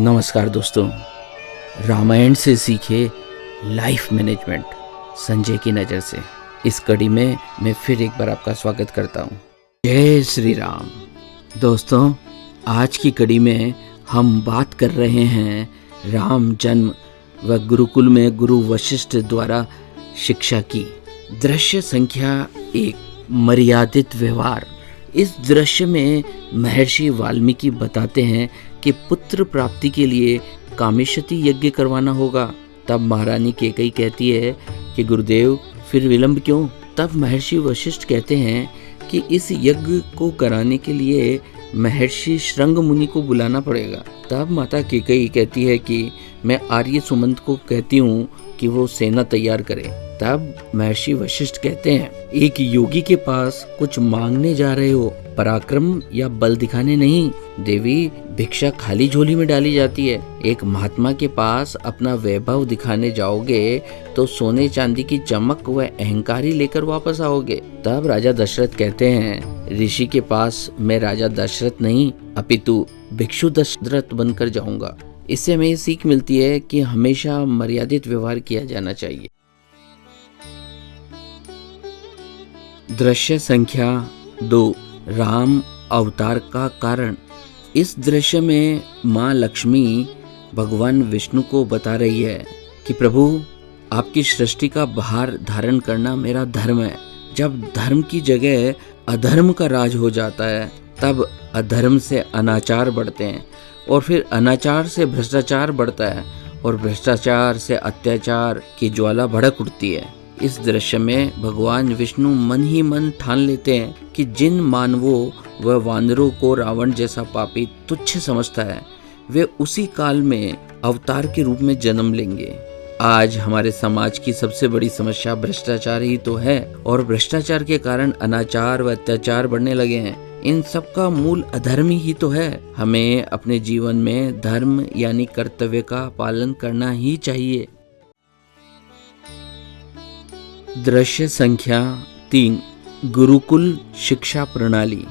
नमस्कार दोस्तों, रामायण से सीखे लाइफ मैनेजमेंट संजय की नज़र से इस कड़ी में मैं फिर एक बार आपका स्वागत करता हूँ। जय श्री राम। दोस्तों, आज की कड़ी में हम बात कर रहे हैं राम जन्म व गुरुकुल में गुरु वशिष्ठ द्वारा शिक्षा की। दृश्य संख्या 1, मर्यादित व्यवहार। इस दृश्य में महर्षि वाल्मीकि बताते हैं कि पुत्र प्राप्ति के लिए कामेशती यज्ञ करवाना होगा। तब महारानी कैकेयी कहती है कि गुरुदेव फिर विलंब क्यों? तब महर्षि वशिष्ठ कहते हैं कि इस यज्ञ को कराने के लिए महर्षि श्रृंग मुनि को बुलाना पड़ेगा। तब माता कैकेयी कहती है कि मैं आर्य सुमंत को कहती हूँ कि वो सेना तैयार करे। तब महर्षि वशिष्ठ कहते हैं, एक योगी के पास कुछ मांगने जा रहे हो, पराक्रम या बल दिखाने नहीं। देवी, भिक्षा खाली झोली में डाली जाती है। एक महात्मा के पास अपना वैभव दिखाने जाओगे तो सोने चांदी की चमक व अहंकारी लेकर वापस आओगे। तब राजा दशरथ कहते हैं, ऋषि के पास मैं राजा दशरथ नहीं अपितु भिक्षु दशरथ बनकर जाऊंगा। इससे हमें सीख मिलती है कि हमेशा मर्यादित व्यवहार किया जाना चाहिए। दृश्य संख्या 2, राम अवतार का कारण। इस दृश्य में माँ लक्ष्मी भगवान विष्णु को बता रही है कि प्रभु, आपकी सृष्टि का भार धारण करना मेरा धर्म है। जब धर्म की जगह अधर्म का राज हो जाता है तब अधर्म से अनाचार बढ़ते हैं और फिर अनाचार से भ्रष्टाचार बढ़ता है और भ्रष्टाचार से अत्याचार की ज्वाला भड़क उठती है। इस दृश्य में भगवान विष्णु मन ही मन ठान लेते हैं कि जिन मानवों व वानरों को रावण जैसा पापी तुच्छ समझता है, वे उसी काल में अवतार के रूप में जन्म लेंगे। आज हमारे समाज की सबसे बड़ी समस्या भ्रष्टाचार ही तो है और भ्रष्टाचार के कारण अनाचार व अत्याचार बढ़ने लगे हैं। इन सब का मूल अधर्म ही तो है। हमें अपने जीवन में धर्म यानी कर्तव्य का पालन करना ही चाहिए। दृश्य संख्या 3, गुरुकुल शिक्षा प्रणाली।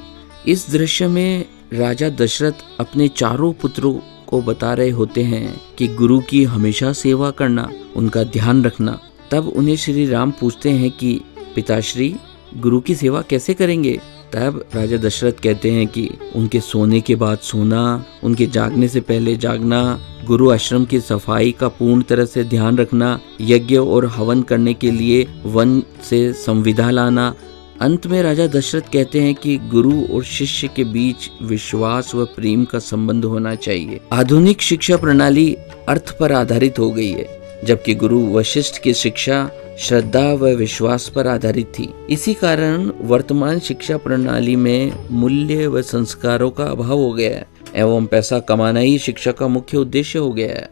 इस दृश्य में राजा दशरथ अपने चारों पुत्रों को बता रहे होते हैं कि गुरु की हमेशा सेवा करना, उनका ध्यान रखना। तब उन्हें श्री राम पूछते हैं कि पिताश्री, गुरु की सेवा कैसे करेंगे? तब राजा दशरथ कहते हैं कि उनके सोने के बाद सोना, उनके जागने से पहले जागना, गुरु आश्रम की सफाई का पूर्ण तरह से ध्यान रखना, यज्ञ और हवन करने के लिए वन से संविदा लाना। अंत में राजा दशरथ कहते हैं कि गुरु और शिष्य के बीच विश्वास व प्रेम का संबंध होना चाहिए। आधुनिक शिक्षा प्रणाली अर्थ पर आधारित हो गई है, जबकि गुरु वशिष्ठ की शिक्षा श्रद्धा व विश्वास पर आधारित थी। इसी कारण वर्तमान शिक्षा प्रणाली में मूल्य व संस्कारों का अभाव हो गया है एवं पैसा कमाना ही शिक्षा का मुख्य उद्देश्य हो गया है।